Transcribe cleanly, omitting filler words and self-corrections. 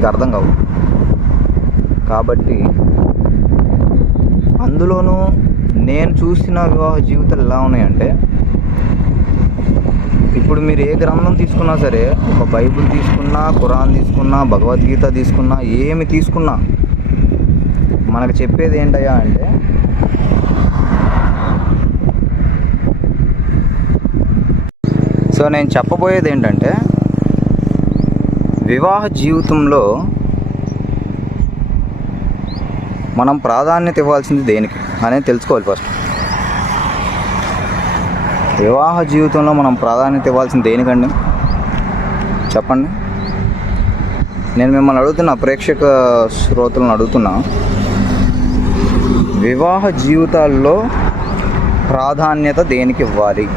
నీకు అర్థం కావు. కాబట్టి అందులోనూ నేను చూసిన వివాహ జీవితాలు ఎలా ఉన్నాయంటే, ఇప్పుడు మీరు ఏ గ్రంథం తీసుకున్నా సరే, ఒక బైబిల్ తీసుకున్నా, ఖురాన్ తీసుకున్నా, భగవద్గీత తీసుకున్నా, ఏమి తీసుకున్నా మనకు చెప్పేది ఏంటయ్యా అంటే, సో నేను చెప్పబోయేది ఏంటంటే, వివాహ జీవితంలో మనం ప్రాధాన్యత ఇవ్వాల్సింది దేనికి అనేది తెలుసుకోవాలి. ఫస్ట్ వివాహ జీవితంలో మనం ప్రాధాన్యత ఇవ్వాల్సింది దేనికండి చెప్పండి. నేను మిమ్మల్ని అడుగుతున్నా, ప్రేక్షక శ్రోతలను అడుగుతున్నా, వివాహ జీవితాల్లో ప్రాధాన్యత దేనికి ఇవ్వాలి?